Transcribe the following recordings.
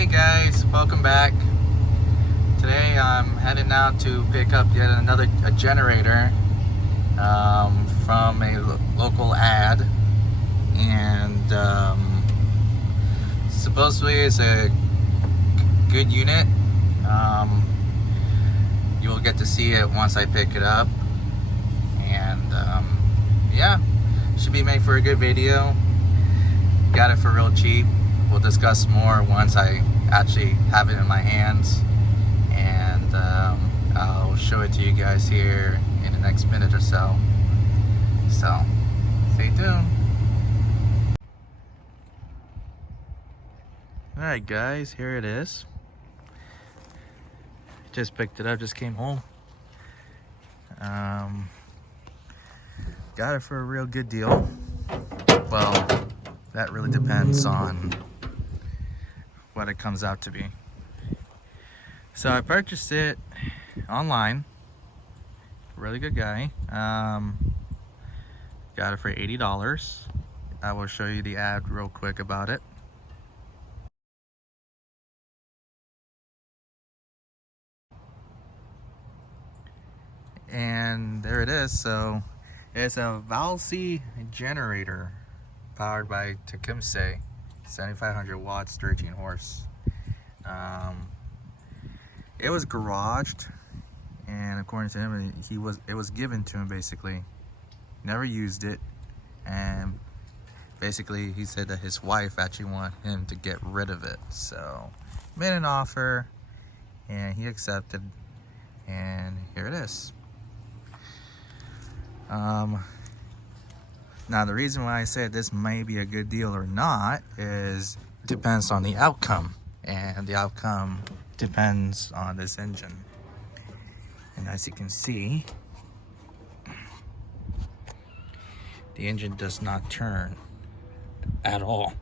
Hey guys, welcome back. Today I'm heading out to pick up yet another generator from a local ad, and supposedly it's a good unit. You'll get to see it once I pick it up, and yeah, should be made for a good video. Got it for real cheap. We'll discuss more once I actually have it in my hands, and I'll show it to you guys here in the next minute or so. So, stay tuned. Alright guys, here it is. Just picked it up, just came home. Got it for a real good deal. Well, that really depends on what it comes out to be. So I purchased it online. Really good guy. Got it for $80. I will show you the ad real quick about it. And there it is. So it's a Valsi Generator powered by Tecumseh, 7500 watts, 13 horse. It was garaged, and according to him, it was given to him basically. Never used it, and basically he said that his wife actually wanted him to get rid of it. So made an offer, and he accepted, and here it is. Now the reason why I said this may be a good deal or not is depends on the outcome, and the outcome depends on this engine. And as you can see, the engine does not turn at all.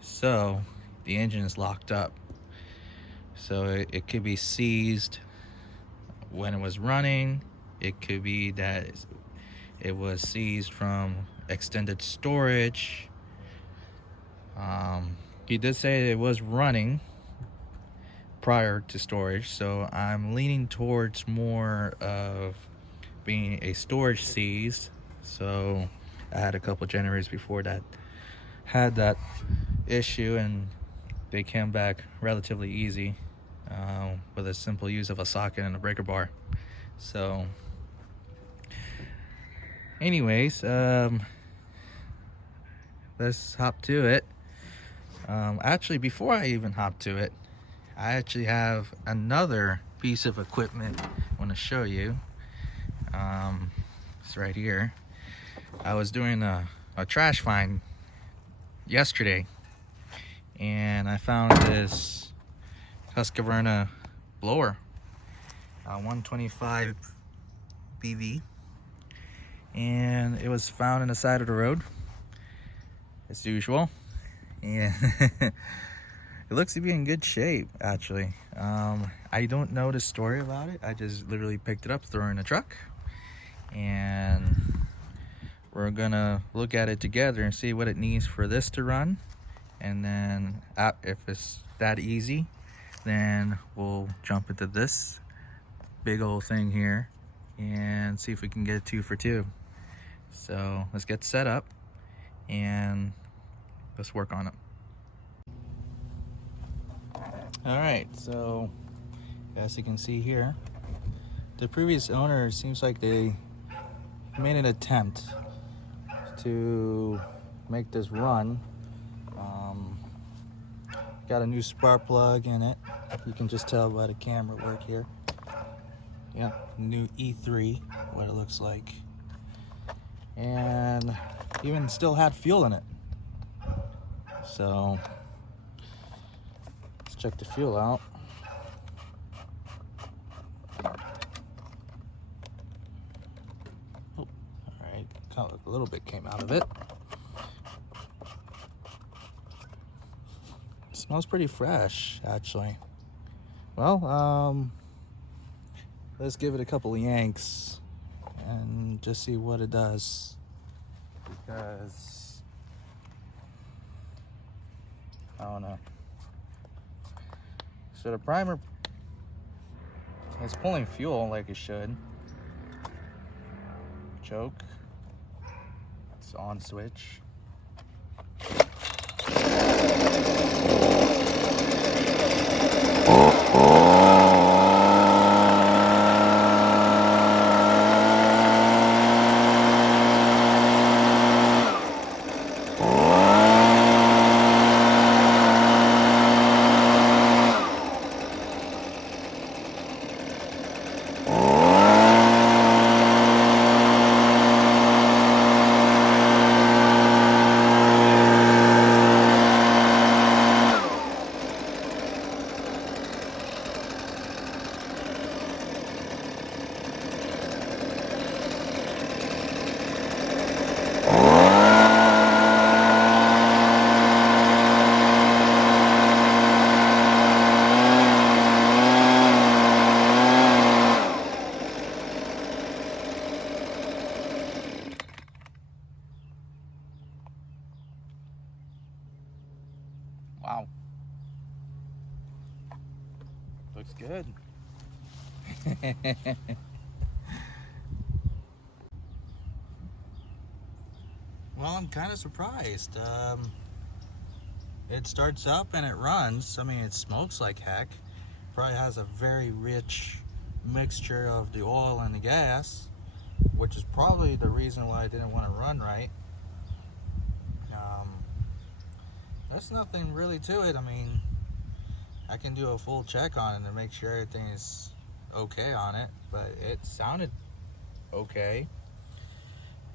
So the engine is locked up. So it could be seized when it was running. It could be that it was seized from extended storage. He did say it was running prior to storage, so I'm leaning towards more of being a storage seized. So I had a couple generators before that had that issue, and they came back relatively easy with a simple use of a socket and a breaker bar. So anyways, let's hop to it. Actually, before I even hop to it, I actually have another piece of equipment I want to show you. It's right here. I was doing a trash find yesterday, and I found this Husqvarna blower, 125 BV, and it was found on the side of the road as usual, and it looks to be in good shape actually. I don't know the story about it. I just literally picked it up, threw it in the truck, and we're gonna look at it together and see what it needs for this to run, and then if it's that easy, then we'll jump into this big old thing here and see if we can get a 2 for 2. So let's get set up and let's work on it. All right, so as you can see here, the previous owner seems like they made an attempt to make this run. Got a new spark plug in it. You can just tell by the camera work here. Yeah, new E3, what it looks like. And even still had fuel in it. So let's check the fuel out. Oh, all right, a little bit came out of it. Smells pretty fresh, actually. Well, let's give it a couple of yanks and just see what it does, because I don't know. So the primer is pulling fuel like it should. Choke. It's on switch. Wow. Looks good. Well, I'm kind of surprised. It starts up and it runs. I mean, it smokes like heck. Probably has a very rich mixture of the oil and the gas, which is probably the reason why I didn't want to run right. There's nothing really to it. I mean, I can do a full check on it to make sure everything is okay on it, but it sounded okay.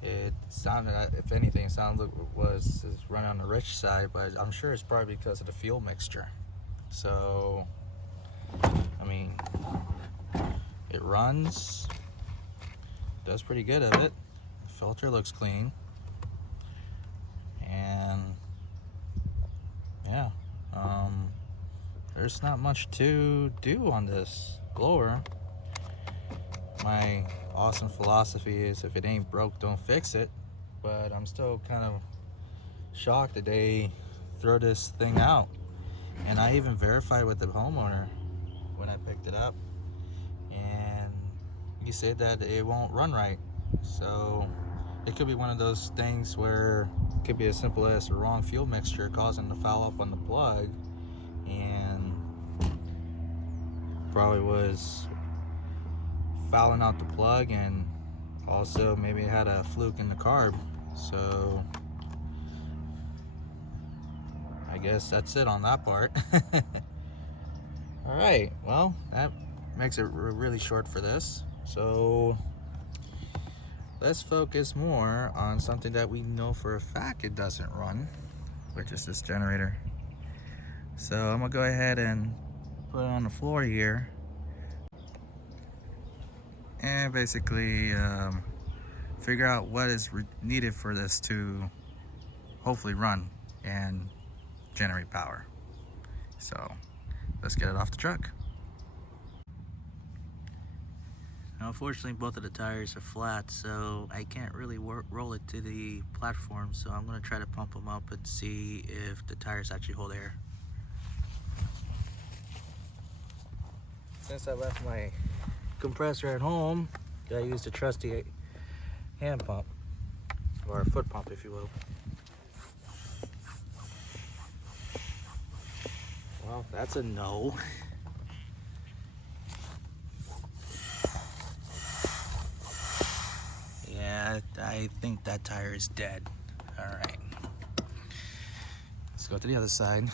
It sounded, if anything, it sounded like it was running on the rich side, but I'm sure it's probably because of the fuel mixture. So, I mean, it runs, does pretty good of it. The filter looks clean, and yeah, there's not much to do on this blower. My awesome philosophy is if it ain't broke, don't fix it, but I'm still kind of shocked that they throw this thing out. And I even verified with the homeowner when I picked it up, and he said that it won't run right. So it could be one of those things where it could be as simple as the wrong fuel mixture causing the foul up on the plug, and probably was fouling out the plug, and also maybe it had a fluke in the carb. So I guess that's it on that part. All right, well, that makes it really short for this. So let's focus more on something that we know for a fact it doesn't run, which is this generator. So I'm gonna go ahead and put it on the floor here and basically figure out what is needed for this to hopefully run and generate power. So let's get it off the truck. Now, unfortunately, both of the tires are flat, so I can't really roll it to the platform, so I'm going to try to pump them up and see if the tires actually hold air. Since I left my compressor at home, I used a trusty hand pump, or a foot pump if you will. Well, that's a no. Yeah, I think that tire is dead. All right, let's go to the other side.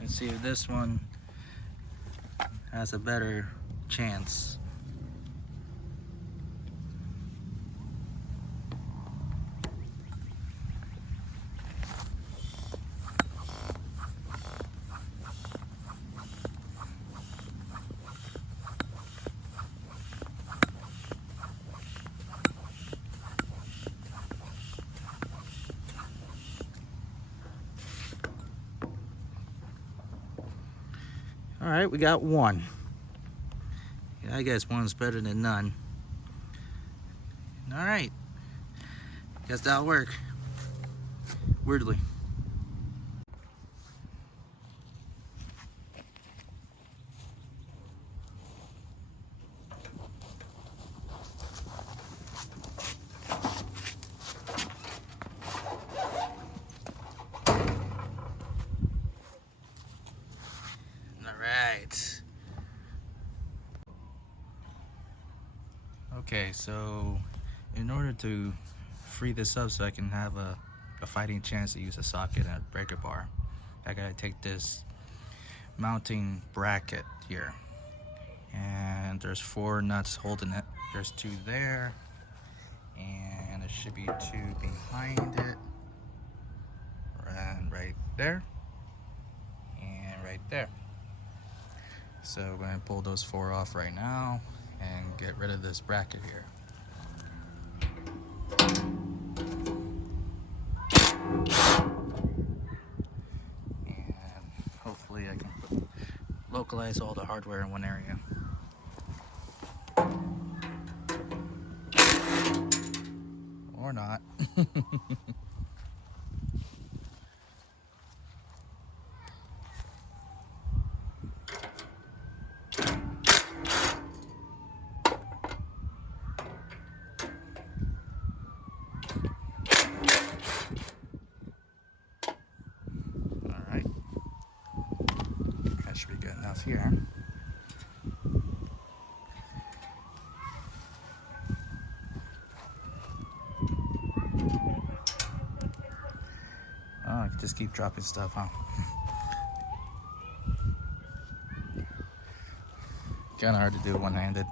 Let's see if this one has a better chance. All right, we got one. Yeah, I guess one's better than none. All right, guess that'll work. weirdly. Alright. Okay, so in order to free this up so I can have a fighting chance to use a socket and a breaker bar, I gotta take this mounting bracket here. And there's 4 nuts holding it. There's 2 there, and there should be 2 behind it. And right there, and right there. So we're going to pull those 4 off right now and get rid of this bracket here. And hopefully I can localize all the hardware in one area. Or not. Alright. That should be good enough here. Oh, I can just keep dropping stuff, huh? Kinda hard to do one-handed.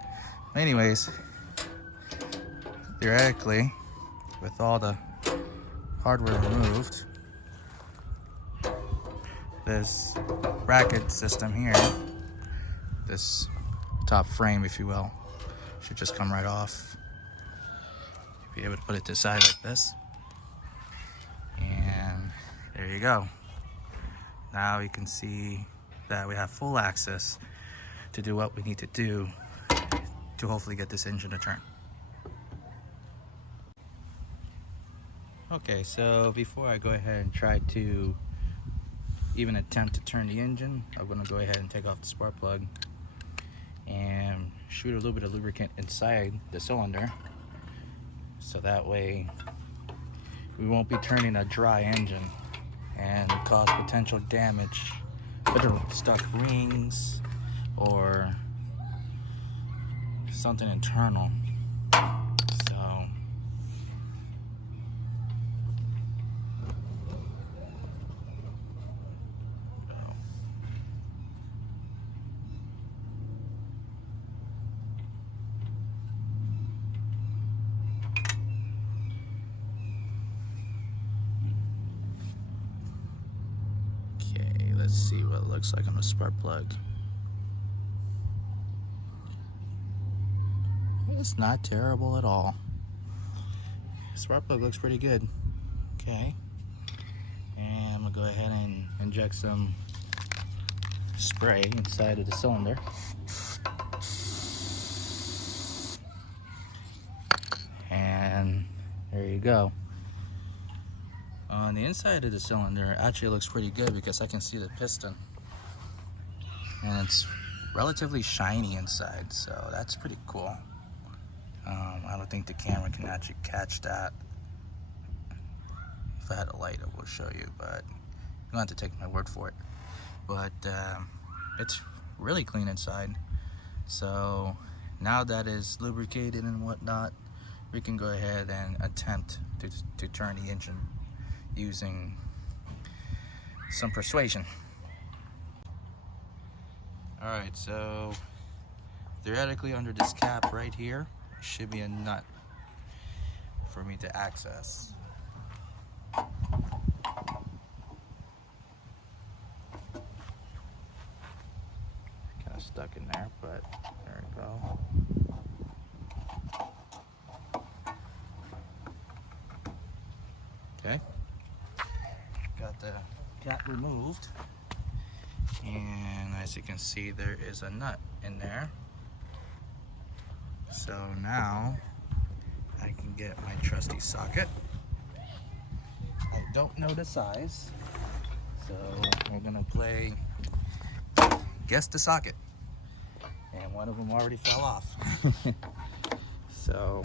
Anyways, theoretically, with all the hardware removed, this bracket system here, this top frame, if you will, should just come right off. Be able to put it to the side like this. And there you go. Now you can see that we have full access to do what we need to do to hopefully get this engine to turn. Okay, so before I go ahead and try to even attempt to turn the engine, I'm going to go ahead and take off the spark plug and shoot a little bit of lubricant inside the cylinder, so that way we won't be turning a dry engine and cause potential damage, whether stuck rings or something internal. Let's see what it looks like on the spark plug. It's not terrible at all. Spark plug looks pretty good. Okay. And I'm gonna go ahead and inject some spray inside of the cylinder. And there you go. On the inside of the cylinder, actually looks pretty good because I can see the piston. And it's relatively shiny inside, so that's pretty cool. I don't think the camera can actually catch that. If I had a light, I will show you, but you don't have to take my word for it. But it's really clean inside. So now that is lubricated and whatnot, we can go ahead and attempt to turn the engine using some persuasion. Alright, so theoretically under this cap right here should be a nut for me to access. Kind of stuck in there, but there we go. Okay. Got the cap removed, and as you can see, there is a nut in there. So now I can get my trusty socket. I don't know the size. So we're gonna play guess the socket. And one of them already fell off. So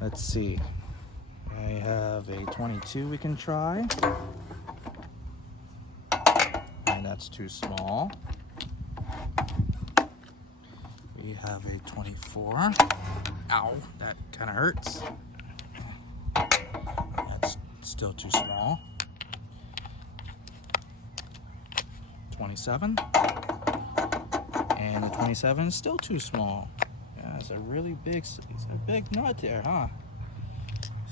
let's see. I have a 22 we can try. And that's too small. We have a 24. Ow, that kind of hurts. That's still too small. 27. And the 27 is still too small. Yeah, it's a really big, it's a big nut there, huh?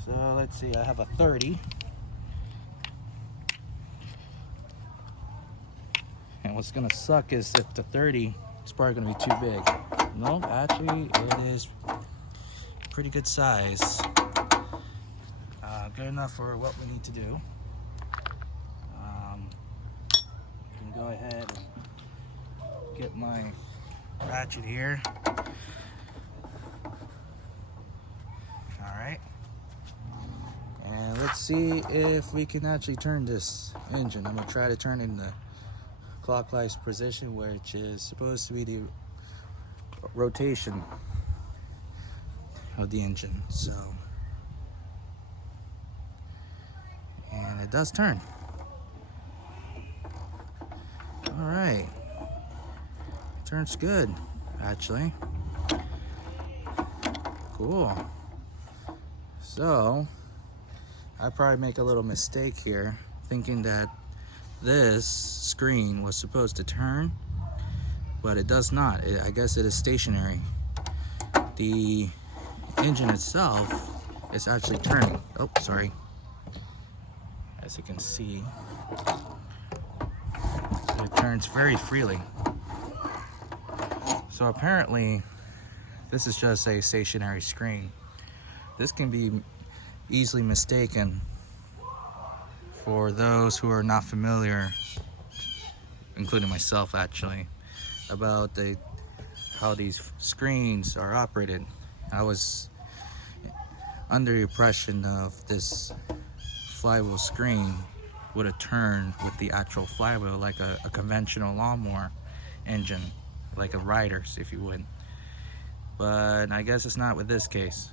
So let's see, I have a 30. And what's gonna suck is if the 30 is probably gonna be too big. Nope, actually it is pretty good size. Good enough for what we need to do. I can go ahead and get my ratchet here. Alright. And let's see if we can actually turn this engine. I'm gonna try to turn it in the clockwise position, which is supposed to be the rotation of the engine. So, and it does turn. All right, turns good, actually. Cool. So, I probably make a little mistake here, thinking that this screen was supposed to turn, but it does not. I guess it is stationary. The engine itself is actually turning. Oh, sorry. As you can see, it turns very freely. So apparently, this is just a stationary screen. This can be easily mistaken for those who are not familiar, including myself actually, about how these screens are operated. I was under the impression of this flywheel screen would have turned with the actual flywheel like a conventional lawnmower engine, like a rider's if you would. But I guess it's not with this case.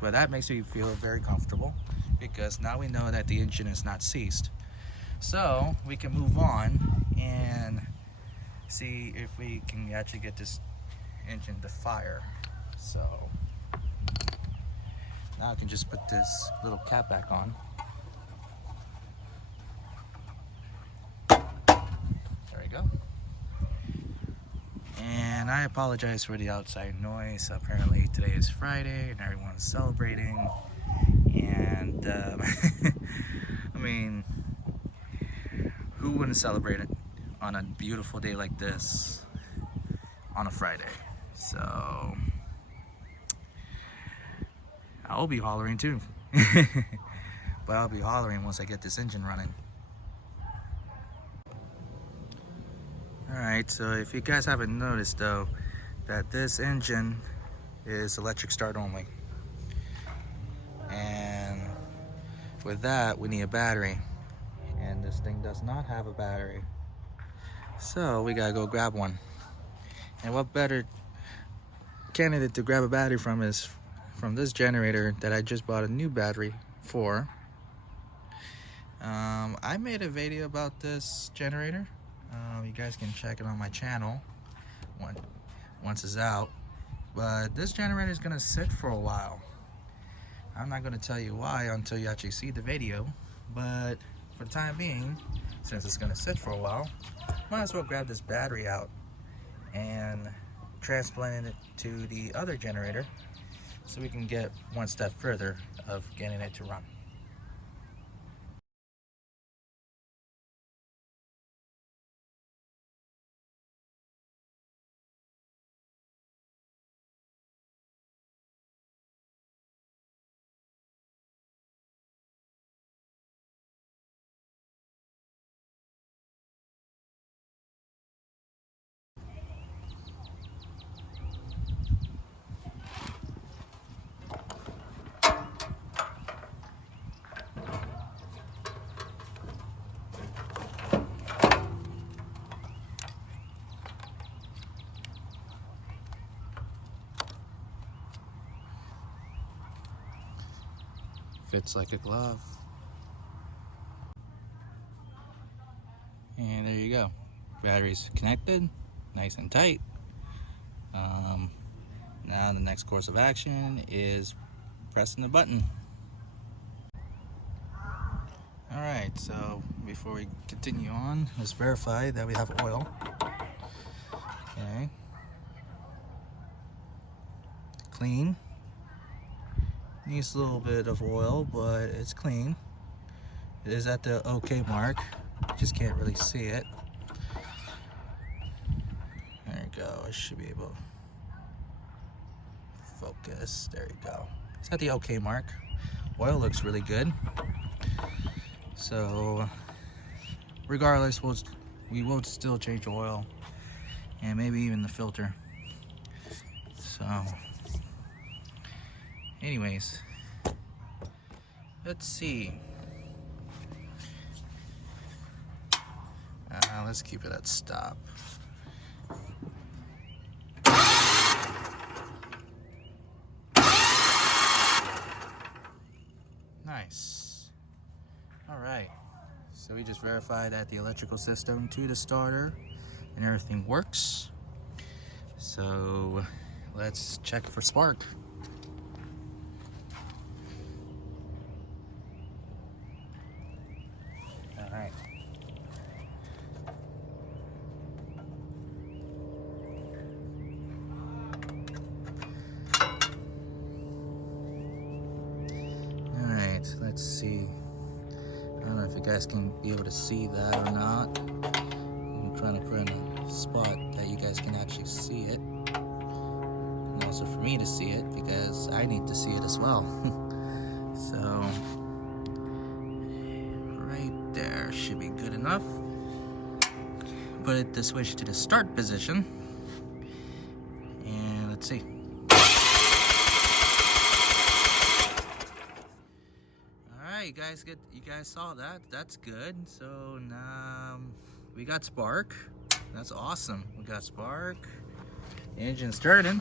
But that makes me feel very comfortable, because now we know that the engine is not seized. So we can move on and see if we can actually get this engine to fire. So now I can just put this little cap back on. There we go. And I apologize for the outside noise. Apparently today is Friday and everyone's celebrating. And I mean, who wouldn't celebrate it on a beautiful day like this on a Friday? So I'll be hollering too. But I'll be hollering once I get this engine running. Alright, so if you guys haven't noticed though, that this engine is electric start only. And with that, we need a battery. And this thing does not have a battery. So we gotta go grab one. And what better candidate to grab a battery from is from this generator that I just bought a new battery for. I made a video about this generator. You guys can check it on my channel once it's out. But this generator is gonna sit for a while. I'm not gonna tell you why until you actually see the video. But for the time being, since it's gonna sit for a while, might as well grab this battery out and transplant it to the other generator so we can get one step further of getting it to run. Fits like a glove. And there you go. Battery's connected, nice and tight. Now the next course of action is pressing the button. Alright, so before we continue on, let's verify that we have oil. Okay. Clean. Needs a little bit of oil, but it's clean. It is at the OK mark. Just can't really see it. There you go. I should be able to focus. There you go. It's at the OK mark. Oil looks really good. So regardless, we will still change oil and maybe even the filter. So anyways, let's see. Let's keep it at stop. Nice. All right. So we just verified that the electrical system to the starter and everything works. So let's check for spark. All right. Let's see. I don't know if you guys can be able to see that or not. I'm trying to put in a spot that you guys can actually see it. And also for me to see it, because I need to see it as well. So, right there should be good enough. Put it to switch to the start position. And let's see. You guys saw that. That's good. So now we got spark. That's awesome. We got spark. The engine starting.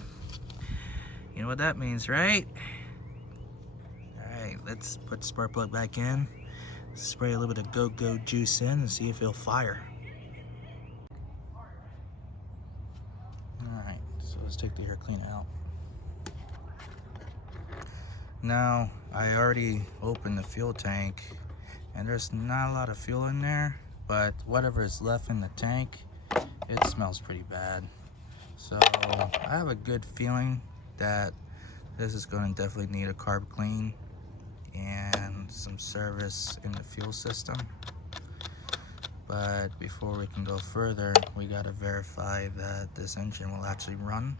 You know what that means, right? All right, let's put the spark plug back in. Spray a little bit of go-go juice in and see if it'll fire. All right, so let's take the air cleaner out. Now, I already opened the fuel tank and there's not a lot of fuel in there, but whatever is left in the tank, it smells pretty bad. So I have a good feeling that this is going to definitely need a carb clean and some service in the fuel system. But before we can go further, we got to verify that this engine will actually run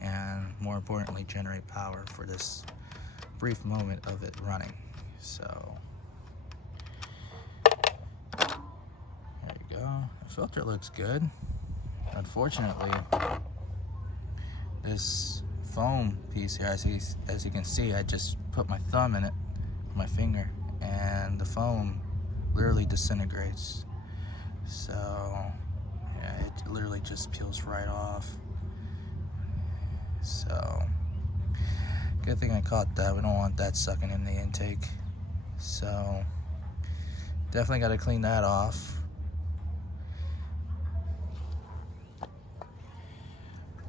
and more importantly generate power for this brief moment of it running. So there you go. The filter looks good. Unfortunately, this foam piece here, as you can see, I just put my thumb in it, my finger, and the foam literally disintegrates. So yeah, it literally just peels right off. So good thing I caught that. We don't want that sucking in the intake. So definitely got to clean that off.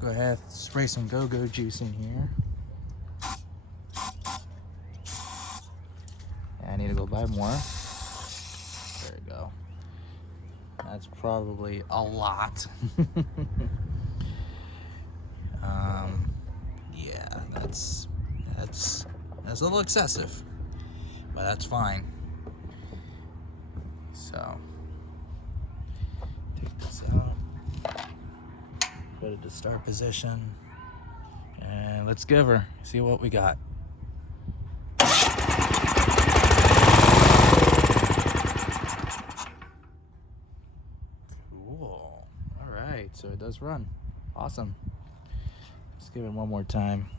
Go ahead, spray some go-go juice in here. I need to go buy more. There you go. That's probably a lot. Yeah, that's a little excessive, but that's fine. So take this out, put it to start position, and let's give her, see what we got. Cool. All right, so it does run. Awesome. Let's give it one more time.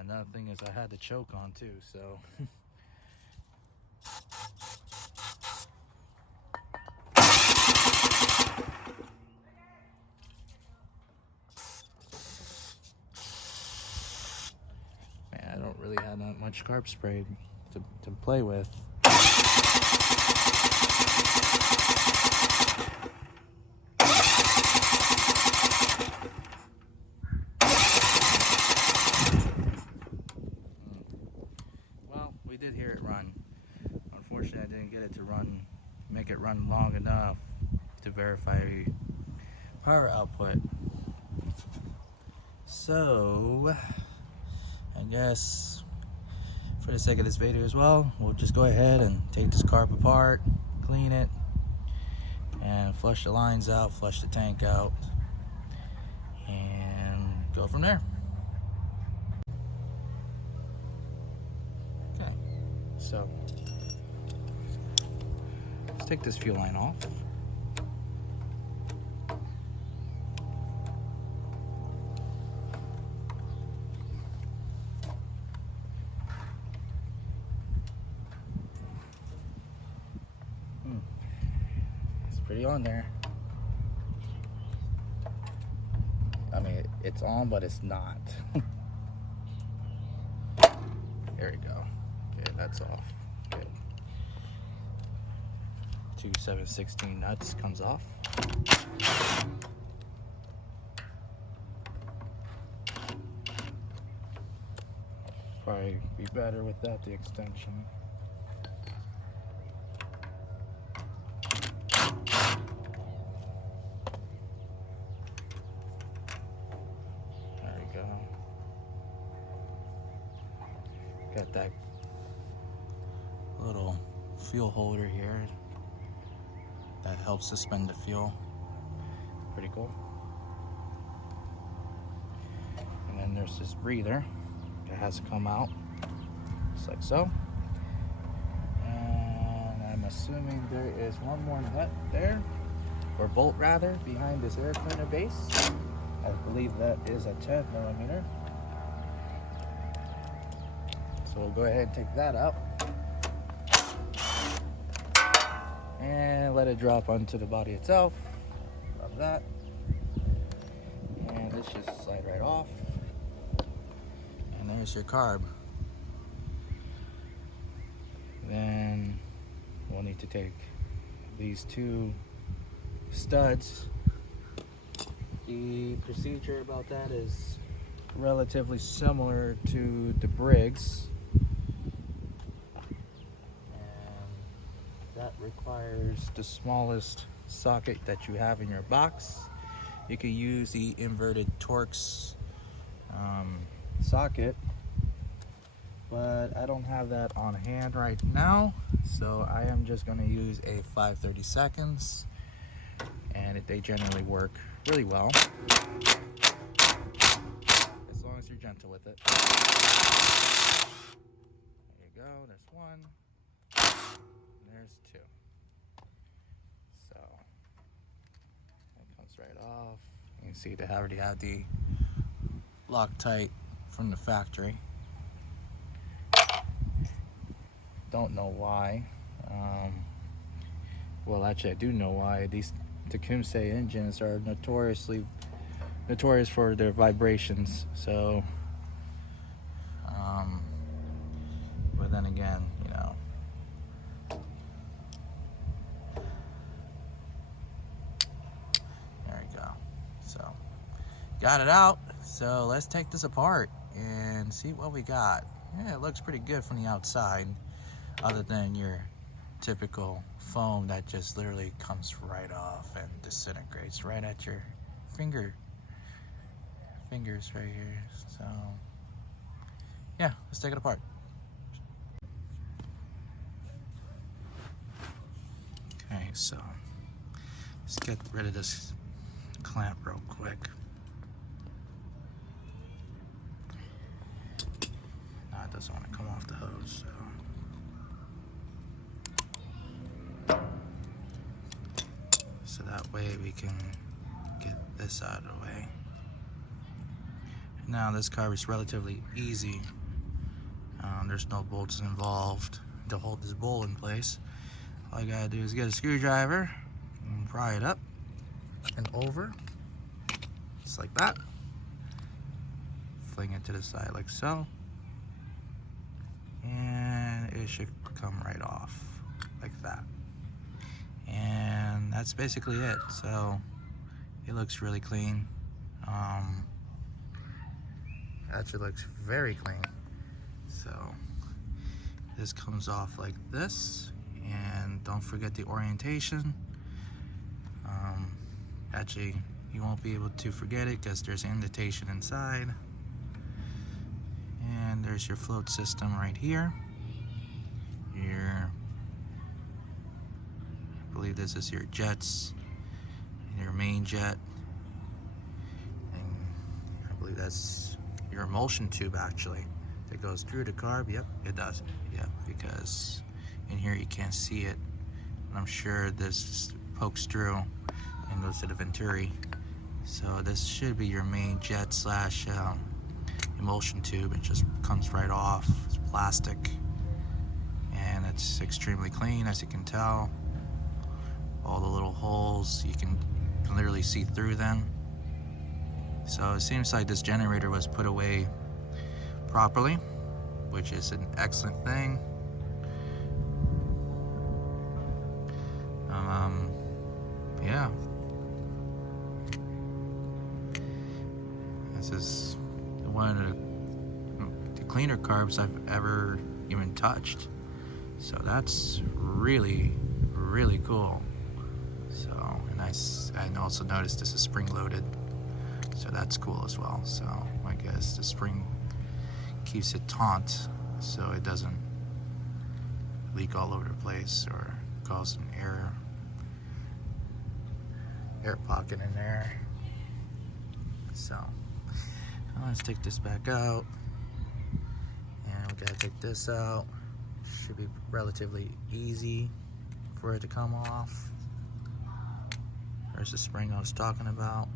Another thing is I had the choke on too, so. much carb spray to play with. Well, we did hear it run. Unfortunately, I didn't get it to make it run long enough to verify power output. So, I guess for the sake of this video as well, we'll just go ahead and take this carb apart, clean it, and flush the lines out, flush the tank out, and go from there. Okay, so let's take this fuel line off. It's pretty on there. I mean, it's on, but it's not. There we go. Okay, that's off. Good. 2 7/16 nuts comes off. Probably be better without the extension. Got that little fuel holder here that helps suspend the fuel. Pretty cool. And then there's this breather that has to come out, just like so. And I'm assuming there is one more nut there, or bolt rather, behind this air cleaner base. I believe that is a 10mm. So we'll go ahead and take that out and let it drop onto the body itself. Love that. And this just slide right off. And there's your carb. Then we'll need to take these two studs. The procedure about that is relatively similar to the Briggs. That requires the smallest socket that you have in your box. You can use the inverted Torx socket, but I don't have that on hand right now, so I am just going to use a 5/32, and they generally work really well as long as you're gentle with it. There you go, there's one. There's two. So that comes right off. You can see they already have the Loctite from the factory. Don't know why. Well, actually, I do know why. These Tecumseh engines are notorious for their vibrations. So, but then again, you know. So, got it out. So let's take this apart and see what we got. Yeah, it looks pretty good from the outside, other than your typical foam that just literally comes right off and disintegrates right at your fingers right here. So yeah, let's take it apart. Okay, so let's get rid of this clamp real quick. No, it doesn't want to come off the hose, so that way we can get this out of the way. Now this carb is relatively easy. There's no bolts involved to hold this bowl in place. All you gotta do is get a screwdriver and pry it up and over, just like that. Fling it to the side like so. and it should come right off like that. And that's basically it. So it looks really clean. Actually looks very clean. So this comes off like this, and don't forget the orientation. Actually, you won't be able to forget it because there's an indentation inside. And there's your float system right here. I believe this is your jets, your main jet, and I believe that's your emulsion tube actually that goes through the carb. Yep, it does. Yep, because in here you can't see it, and I'm sure this pokes through and goes to the venturi. So this should be your main jet slash emulsion tube. It just comes right off. It's plastic, and it's extremely clean, as you can tell. All the little holes, you can literally see through them. So it seems like this generator was put away properly, which is an excellent thing. Yeah. This is one of the cleaner carbs I've ever even touched. So that's really, really cool. So, and I also noticed this is spring loaded, so that's cool as well. So I guess the spring keeps it taut so it doesn't leak all over the place or cause an air pocket in there. So let's take this back out, and we gotta take this out. Should be relatively easy for it to come off. There's the spring I was talking about.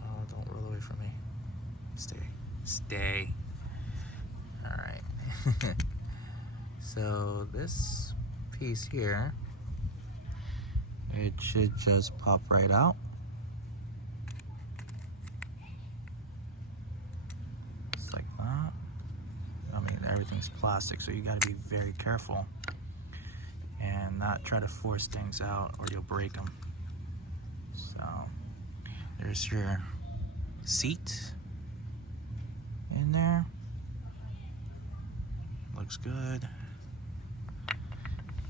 Oh, don't roll away from me. Stay. All right. So this piece here, it should just pop right out. Just like that. I mean, everything's plastic, so you gotta be very careful and not try to force things out or you'll break them. So there's your seat in there. Looks good.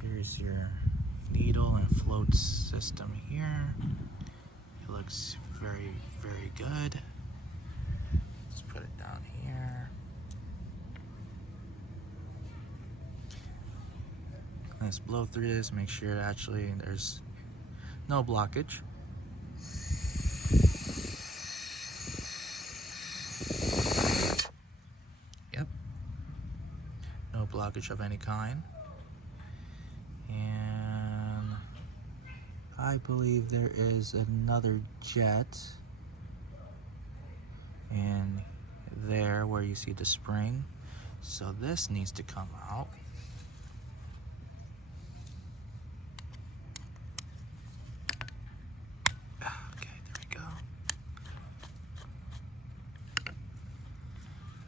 Here's your needle and float system here. It looks very, very good. Let's put it down here. Let's blow through this, make sure actually there's no blockage. Yep. No blockage of any kind. And I believe there is another jet in there where you see the spring. So this needs to come out.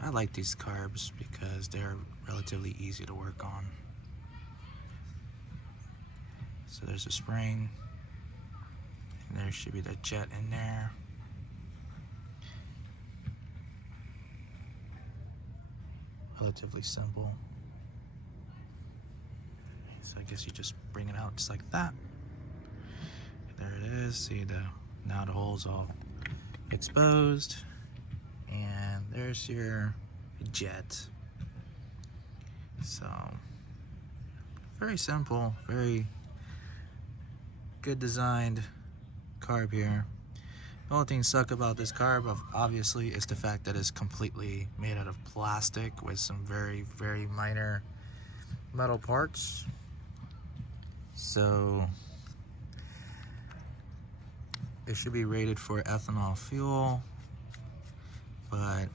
I like these carbs because they're relatively easy to work on. So there's a spring, and there should be the jet in there. Relatively simple. So I guess you just bring it out just like that. There it is. See, now the hole's all exposed. And there's your jet. So very simple, very good designed carb here. The only thing suck about this carb obviously is the fact that it's completely made out of plastic with some very, very minor metal parts. So it should be rated for ethanol fuel, but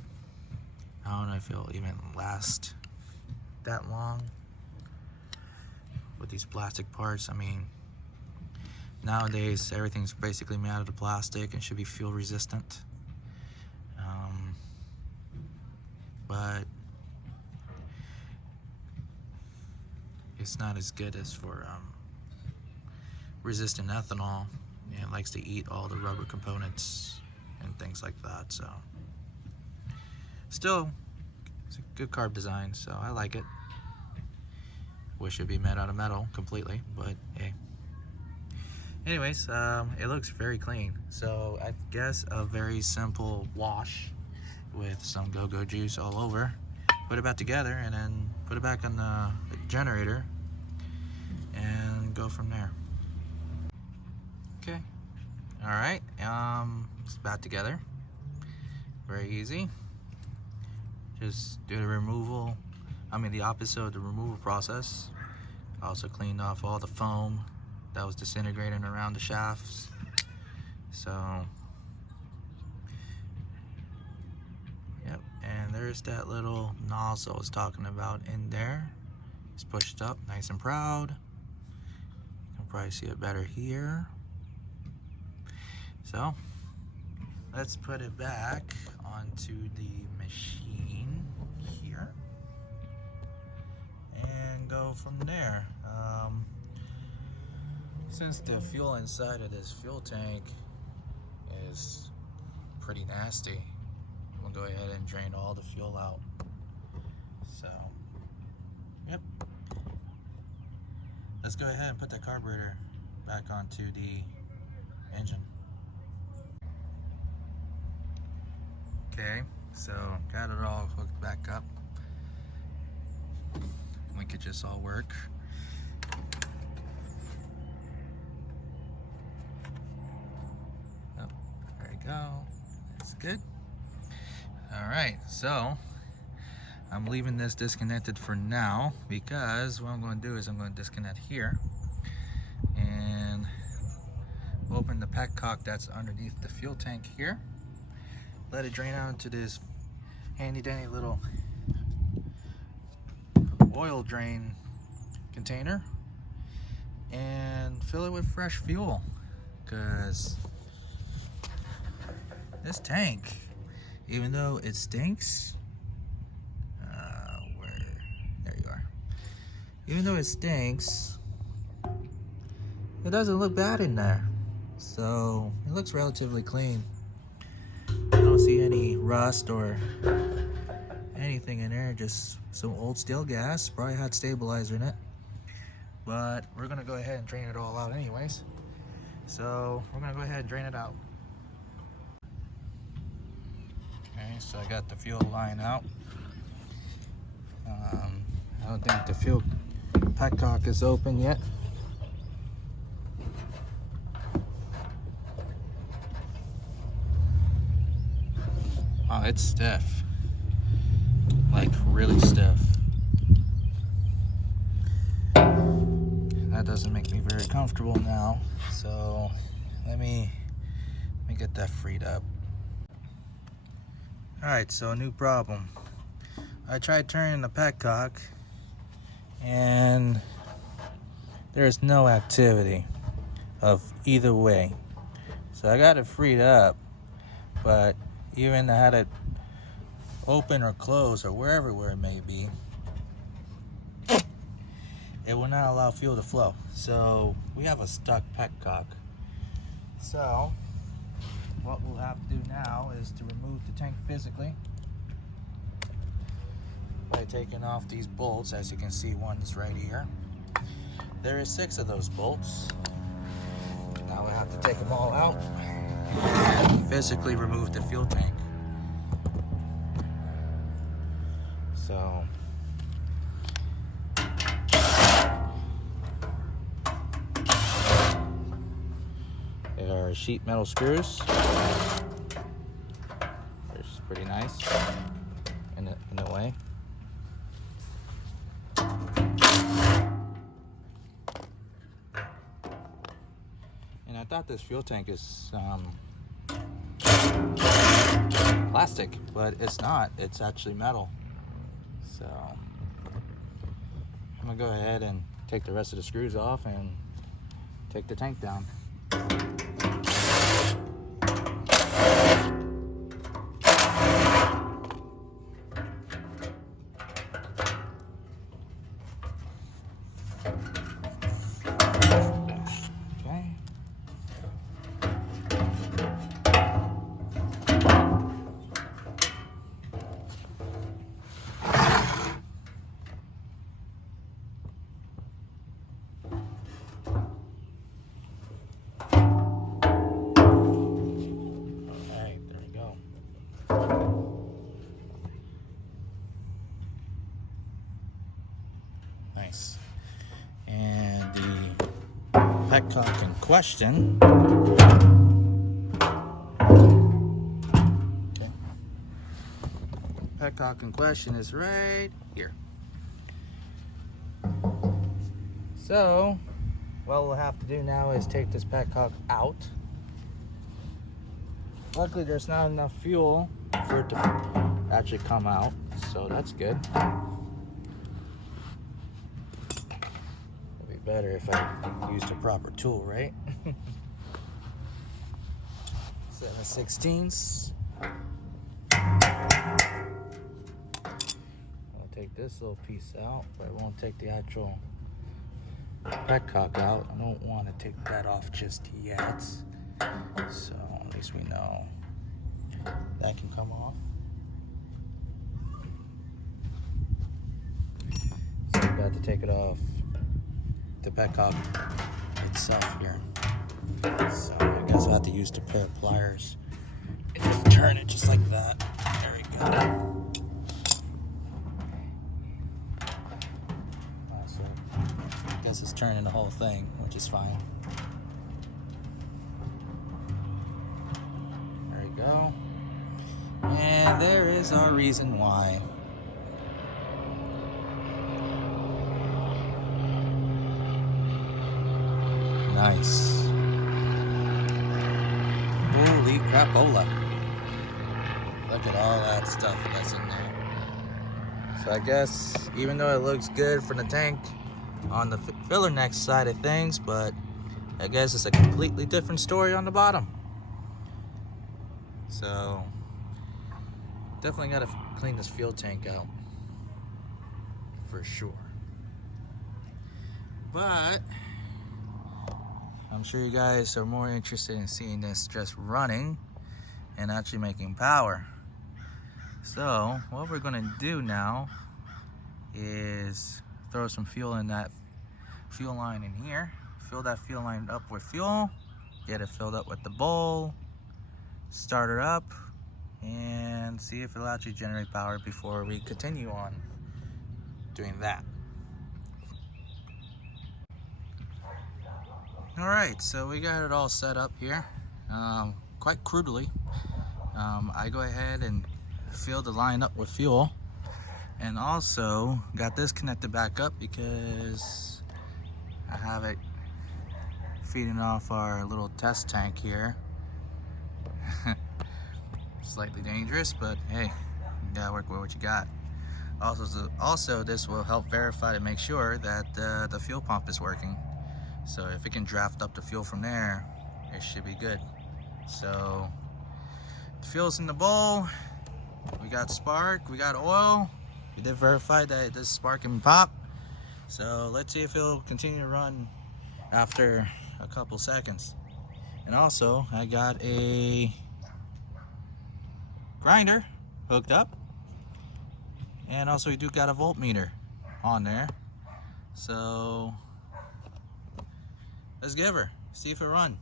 I don't know if it'll even last that long with these plastic parts. I mean, nowadays everything's basically made out of plastic and should be fuel resistant. but it's not as good as for resistant ethanol. It likes to eat all the rubber components and things like that. So still, it's a good carb design, so I like it. Wish it'd be made out of metal completely, but hey. Anyways, it looks very clean. So I guess a very simple wash with some go-go juice all over. Put it back together and then put it back on the generator and go from there. Okay. All right. It's back together. Very easy. Just do the removal. The opposite of the removal process. Also cleaned off all the foam that was disintegrating around the shafts. So, yep, and there's that little nozzle I was talking about in there. It's pushed up nice and proud. You can probably see it better here. So, let's put it back onto the machine here and go from there. Since the fuel inside of this fuel tank is pretty nasty, we'll go ahead and drain all the fuel out. So, yep. Let's go ahead and put the carburetor back onto the engine. Okay, so got it all hooked back up. We could just all work. Oh, there we go. That's good. All right, so I'm leaving this disconnected for now because what I'm going to do is I'm going to disconnect here and open the petcock that's underneath the fuel tank here. Let it drain out into this handy dandy little oil drain container and fill it with fresh fuel, because this tank, even though it stinks, there you are, even though it stinks, it doesn't look bad in there. So it looks relatively clean. I don't see any rust or anything in there, just some old steel gas, probably had stabilizer in it. But we're gonna go ahead and drain it all out anyways. So we're gonna go ahead and drain it out. Okay, so I got the fuel line out. I don't think the fuel petcock is open yet. Oh, it's stiff. Like really stiff. That doesn't make me very comfortable now. So let me get that freed up. Alright, so a new problem. I tried turning the petcock and there's no activity of either way. So I got it freed up, but even I had it open or close or where it may be, it will not allow fuel to flow. So we have a stuck petcock. So what we'll have to do now is to remove the tank physically by taking off these bolts. As you can see, one is right here. There is 6 of those bolts. Now we have to take them all out and physically remove the fuel tank. So there are sheet metal screws. Which is pretty nice in a way. And I thought this fuel tank is plastic, but it's not. It's actually metal. So I'm gonna go ahead and take the rest of the screws off and take the tank down. Okay. Alright, there we go. Nice. And the petcock in question. Okay. Petcock in question is right here. So, what we'll have to do now is take this petcock out. Luckily, there's not enough fuel for it to actually come out, so that's good. It'd be better if I used a proper tool, right? 7/16. I'll take this little piece out, but I won't take the actual petcock out. I don't want to take that off just yet. So at least we know that can come off. So I'm about to take it off the petcock itself here. So I guess I have to use a pair of pliers and just turn it just like that. There we go. So I guess it's turning the whole thing, which is fine. There we go. And there is our reason why. Nice. Holy crapola. Look at all that stuff that's in there. So I guess, even though it looks good for the tank on the filler neck side of things, but I guess it's a completely different story on the bottom. So definitely got to clean this fuel tank out for sure. But I'm sure you guys are more interested in seeing this just running and actually making power. So what we're going to do now is throw some fuel in that fuel line in here, fill that fuel line up with fuel, get it filled up with the bowl, start it up, and see if it'll actually generate power before we continue on doing that. Alright, so we got it all set up here, quite crudely. I go ahead and fill the line up with fuel, and also got this connected back up because I have it feeding off our little test tank here. Slightly dangerous, but hey, you gotta work with what you got. Also, this will help verify to make sure that the fuel pump is working. So if it can draft up the fuel from there, it should be good. So the fuel's in the bowl. We got spark, we got oil. We did verify that this spark can pop. So let's see if it'll continue to run after a couple seconds. And also, I got a grinder hooked up. And also we do got a voltmeter on there. So let's give her, see if it runs.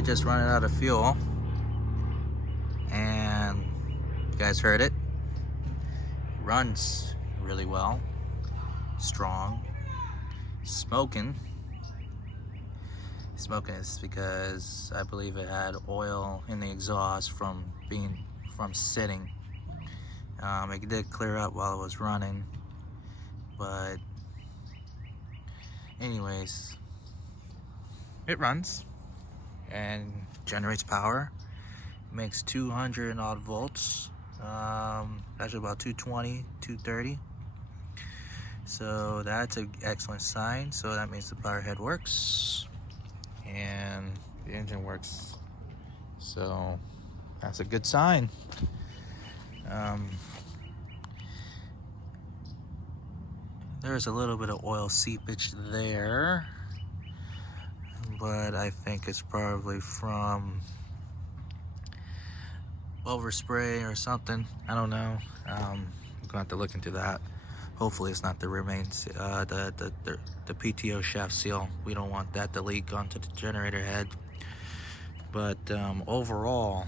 I just run out of fuel, and you guys heard it. Runs really well, strong. Smoking is because I believe it had oil in the exhaust from sitting. It did clear up while it was running, but anyways, it runs and generates power. Makes 200 odd volts. Actually about 220, 230. So that's an excellent sign. So that means the power head works and the engine works. So that's a good sign. There's a little bit of oil seepage there, but I think it's probably from overspray or something. I don't know. I'm gonna have to look into that. Hopefully it's not the remains, the PTO shaft seal. We don't want that to leak onto the generator head. But overall,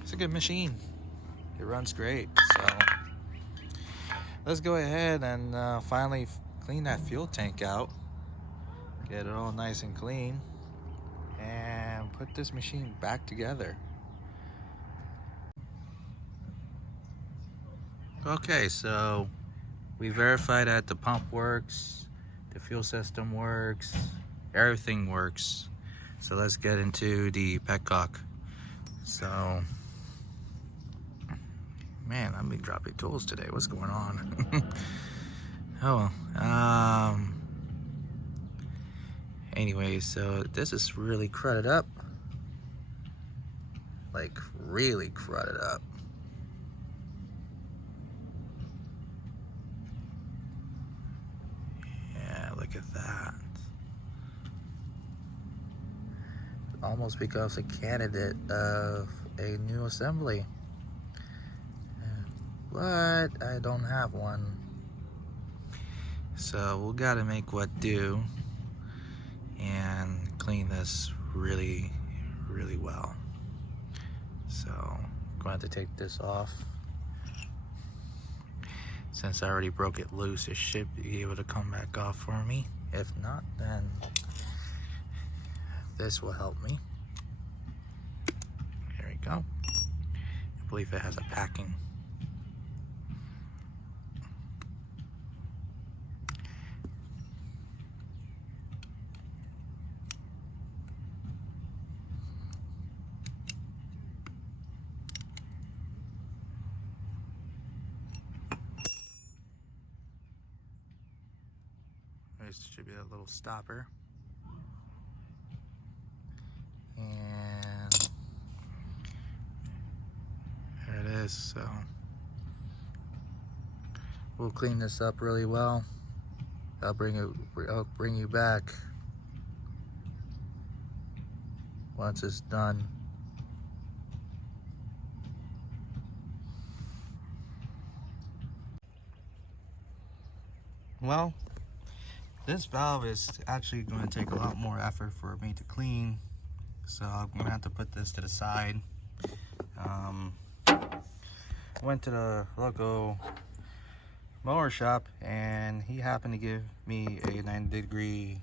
it's a good machine. It runs great. So let's go ahead and finally clean that fuel tank out. Get it all nice and clean. And put this machine back together. Okay, so we verified that the pump works, the fuel system works, everything works. So let's get into the petcock. So, man, I've been dropping tools today. What's going on? Oh, anyway, so this is really crudded up. Like, really crudded up. Yeah, look at that. Almost becomes a candidate of a new assembly. But I don't have one. So we gotta make what do and clean this really, really well. So I'm going to have to take this off. Since I already broke it loose, it should be able to come back off for me. If not, then this will help me. Here we go. I believe it has a packing. This should be a little stopper. And there it is. So we'll clean this up really well. I'll bring you back once it's done. Well, this valve is actually going to take a lot more effort for me to clean, so I'm going to have to put this to the side. Went to the local mower shop and he happened to give me a 90-degree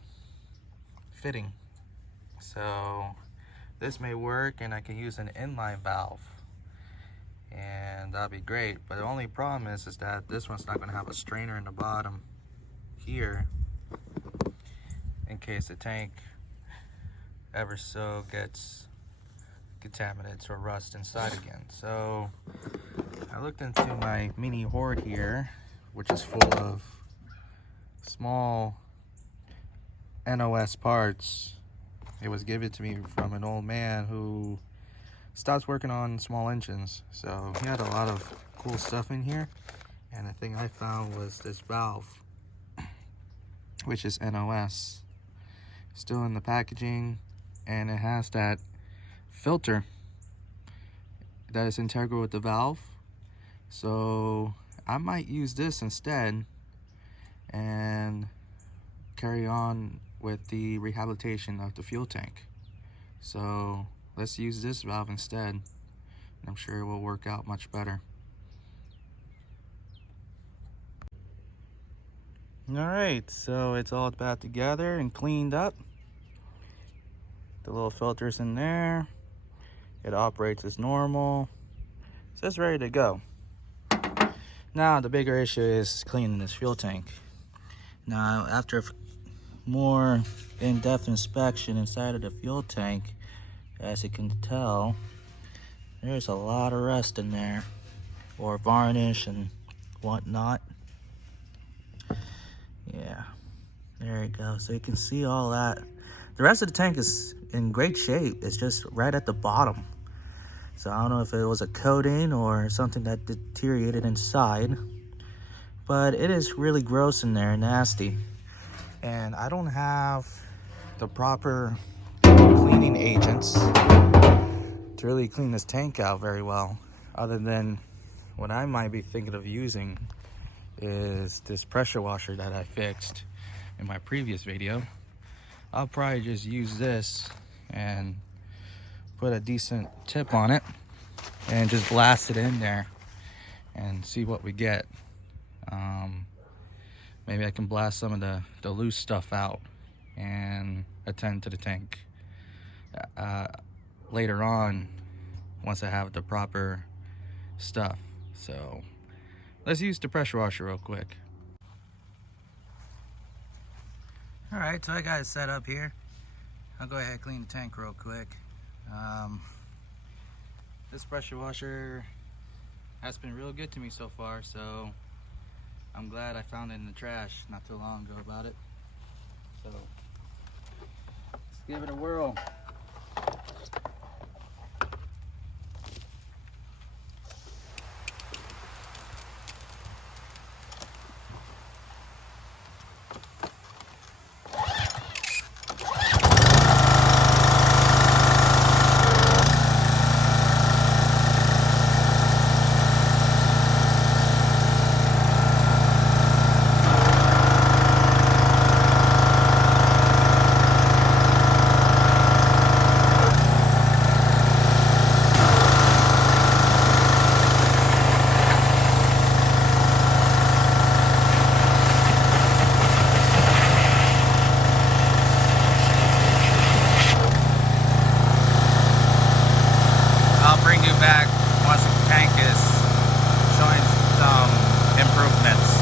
fitting. So this may work and I can use an inline valve and that'll be great. But the only problem is that this one's not going to have a strainer in the bottom here in case the tank ever so gets contaminated or rust inside again. So I looked into my mini hoard here, which is full of small NOS parts. It was given to me from an old man who stopped working on small engines. So he had a lot of cool stuff in here. And the thing I found was this valve, which is NOS. Still in the packaging, and it has that filter that is integral with the valve. So I might use this instead and carry on with the rehabilitation of the fuel tank. So let's use this valve instead. I'm sure it will work out much better. Alright, so it's all back together and cleaned up. The little filter's in there. It operates as normal. So it's ready to go. Now the bigger issue is cleaning this fuel tank. Now after more in-depth inspection inside of the fuel tank, as you can tell, there's a lot of rust in there, or varnish and whatnot. Yeah, there you go. So you can see all that. The rest of the tank is in great shape. It's just right at the bottom. So I don't know if it was a coating or something that deteriorated inside, but it is really gross in there, nasty. And I don't have the proper cleaning agents to really clean this tank out very well, other than what I might be thinking of using is this pressure washer that I fixed in my previous video. I'll probably just use this and put a decent tip on it and just blast it in there and see what we get. Maybe I can blast some of the loose stuff out and attend to the tank later on once I have the proper stuff. So let's use the pressure washer real quick. All right, so I got it set up here. I'll go ahead and clean the tank real quick. This pressure washer has been real good to me so far, so I'm glad I found it in the trash not too long ago about it. So let's give it a whirl. I'll bring you back once the tank is showing some improvements.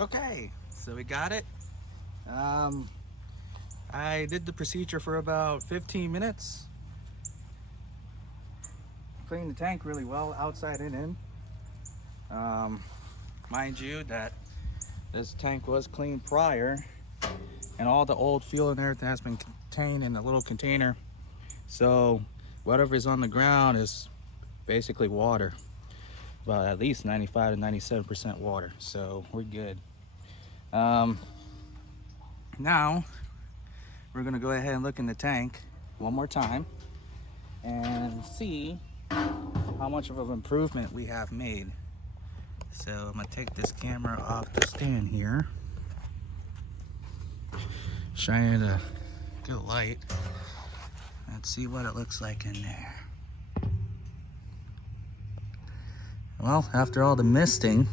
Okay, so we got it. I did the procedure for about 15 minutes. Cleaned the tank really well, outside and in. Mind you that this tank was cleaned prior, and all the old fuel and everything has been contained in a little container. So whatever is on the ground is basically water. About at least 95 to 97% water, so we're good. Now we're gonna go ahead and look in the tank one more time and see how much of an improvement we have made. So I'm gonna take this camera off the stand here, shine it a good light. Let's see what it looks like in there. Well, after all the misting,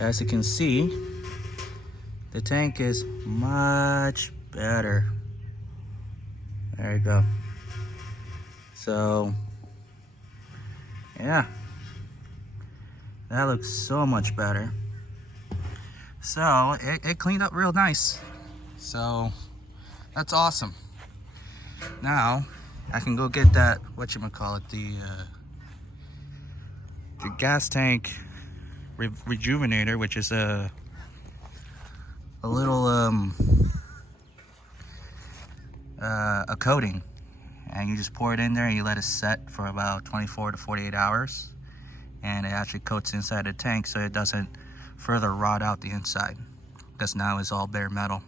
as you can see, the tank is much better. There you go. So, yeah, that looks so much better. So, it cleaned up real nice. So, that's awesome. Now, I can go get that, whatchamacallit, the gas tank rejuvenator, which is a little a coating, and you just pour it in there and you let it set for about 24 to 48 hours, and it actually coats inside the tank so it doesn't further rot out the inside, because now it's all bare metal.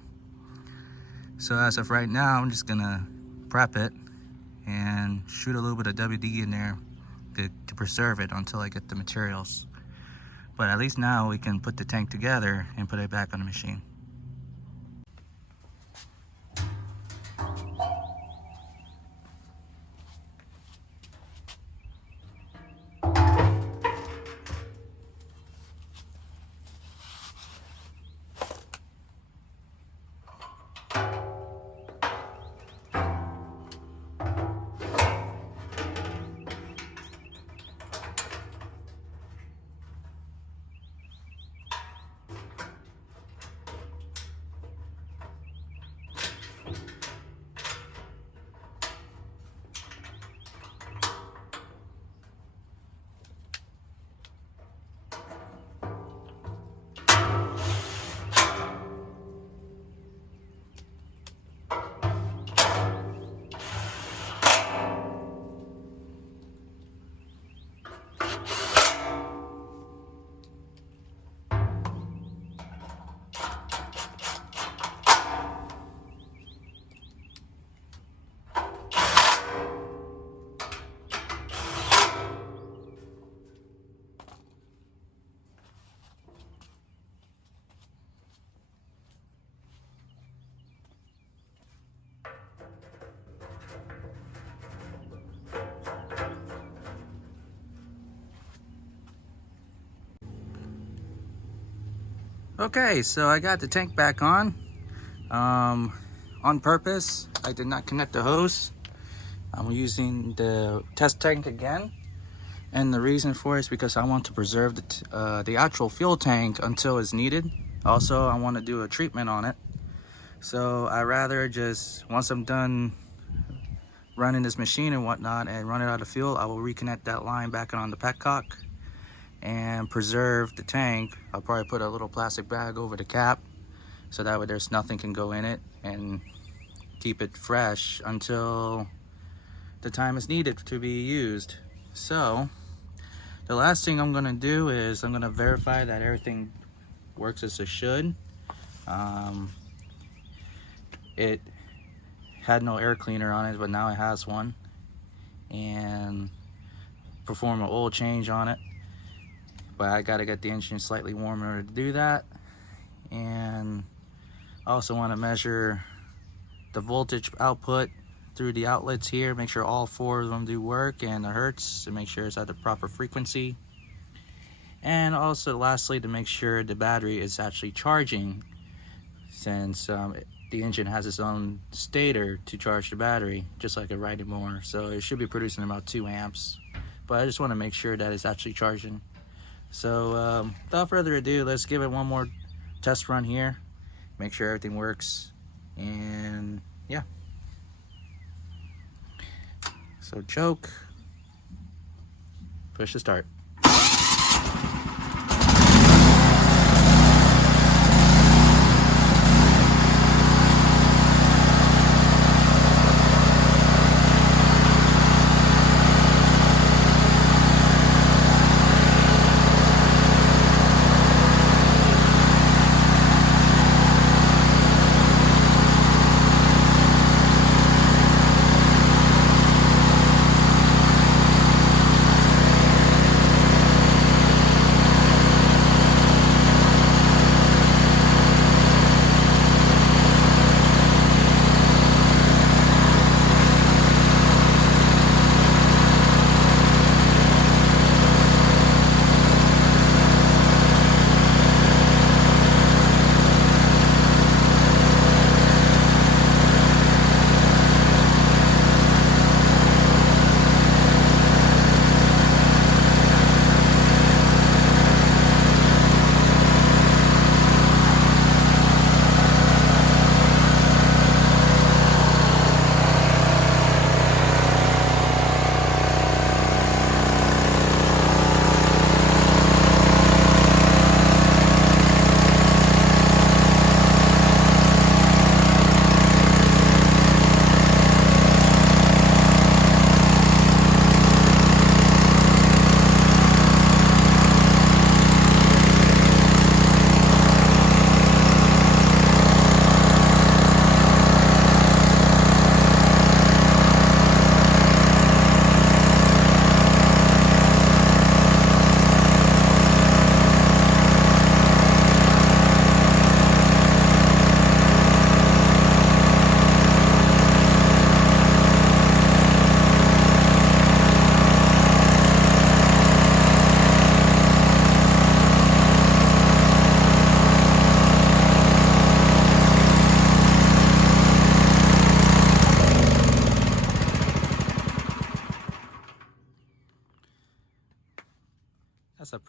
So as of right now, I'm just gonna prep it and shoot a little bit of WD in there to preserve it until I get the materials. But at least now we can put the tank together and put it back on the machine. Okay, so I got the tank back on purpose. I did not connect the hose. I'm using the test tank again, and the reason for it is because I want to preserve the actual fuel tank until it's needed. Also, I want to do a treatment on it, so I rather just, once I'm done running this machine and whatnot and run it out of fuel, I will reconnect that line back on the petcock and preserve the tank. I'll probably put a little plastic bag over the cap so that way there's nothing can go in it, and keep it fresh until the time is needed to be used. So the last thing I'm gonna do is I'm gonna verify that everything works as it should. It had no air cleaner on it, but now it has one, and perform an oil change on it. But I gotta get the engine slightly warm in order to do that. And I also want to measure the voltage output through the outlets here, make sure all 4 of them do work, and the hertz to make sure it's at the proper frequency. And also lastly, to make sure the battery is actually charging, since the engine has its own stator to charge the battery, just like a riding mower. So it should be producing about 2 amps. But I just want to make sure that it's actually charging. So without further ado, let's give it one more test run here, make sure everything works, and yeah. So choke, push to start.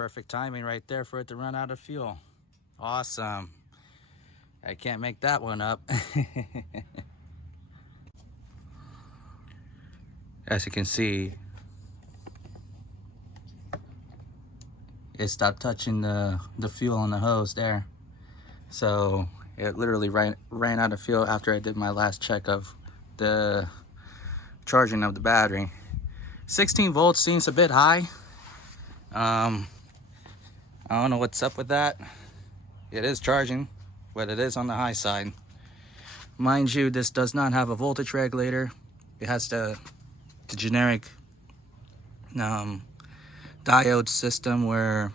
perfect timing right there for it to run out of fuel. Awesome. I can't make that one up. As you can see, it stopped touching the fuel on the hose there. So it literally ran out of fuel after I did my last check of the charging of the battery. 16 volts seems a bit high. I don't know what's up with that. It is charging, but it is on the high side. Mind you, this does not have a voltage regulator. It has the generic diode system where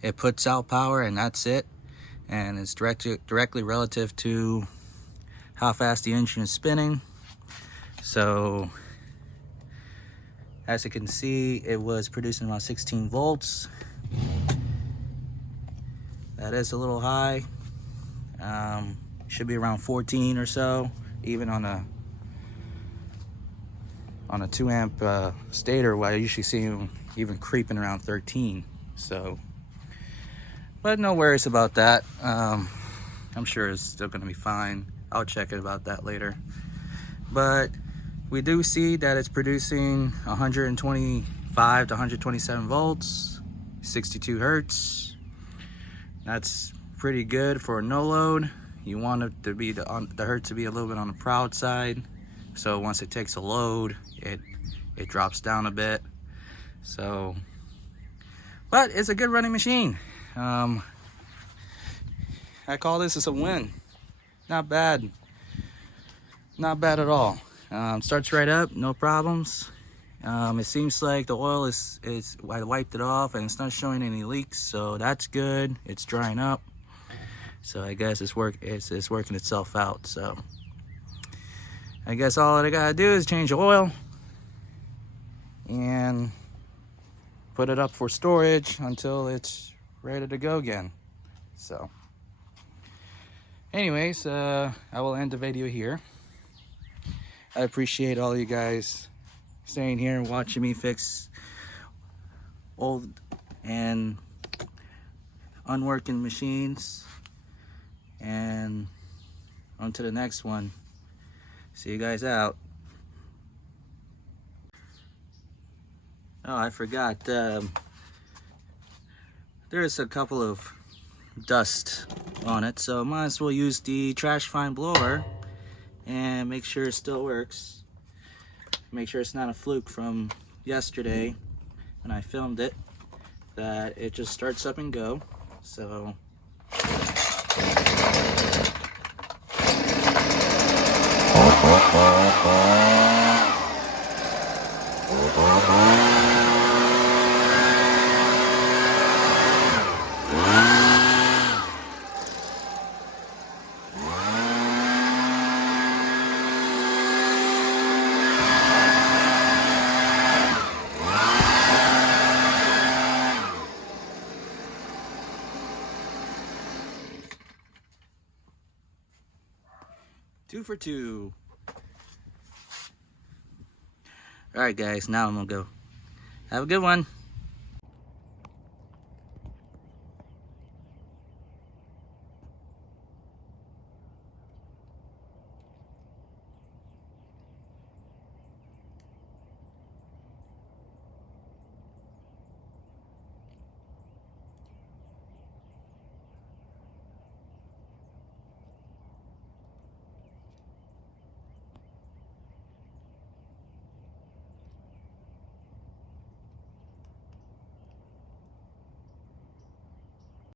it puts out power and that's it. And it's directly relative to how fast the engine is spinning. So as you can see, it was producing about 16 volts. That is a little high. Should be around 14 or so, even on a 2 amp stator, where I usually see them even creeping around 13. So, but no worries about that. I'm sure it's still gonna be fine. I'll check it about that later. But we do see that it's producing 125 to 127 volts, 62 hertz. That's pretty good for a no load. You want it to be the hertz to be a little bit on the proud side. So once it takes a load, it drops down a bit. So, but it's a good running machine. I call this as a win. Not bad. Not bad at all. Starts right up, no problems. It seems like the oil is I wiped it off and it's not showing any leaks, so that's good. It's drying up, so I guess it's working itself out. So I guess all I gotta do is change the oil and put it up for storage until it's ready to go again. So anyways, I will end the video here. I appreciate all you guys staying here and watching me fix old and unworking machines. And on to the next one. See you guys out. Oh, I forgot. There's a couple of dust on it, so might as well use the trash fine blower and make sure it still works. Make sure it's not a fluke from yesterday when I filmed it, that it just starts up and go. So two for two. All right, guys, now I'm gonna go. Have a good one.